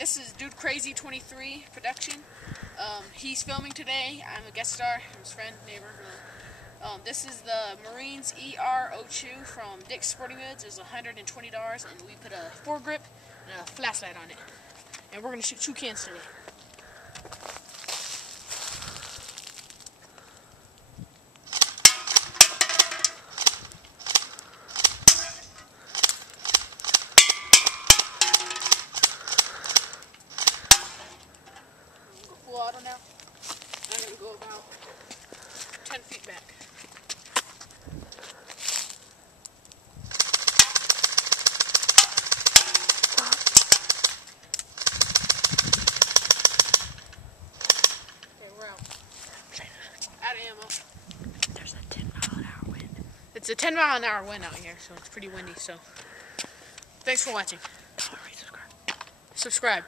this is Dude Crazy 23 production. He's filming today. I'm a guest star. I'm his friend, neighbor. This is the Marines ER02 from Dick's Sporting Goods. It's $120, and we put a foregrip and a flashlight on it. And we're gonna shoot 2 cans today. Full auto now. I'm going to go about 10 feet back. Okay, we're out. Out of ammo. There's a 10-mile-an-hour wind. It's a 10-mile-an-hour wind out here, so it's pretty windy. So, thanks for watching. Don't worry, subscribe. Subscribe.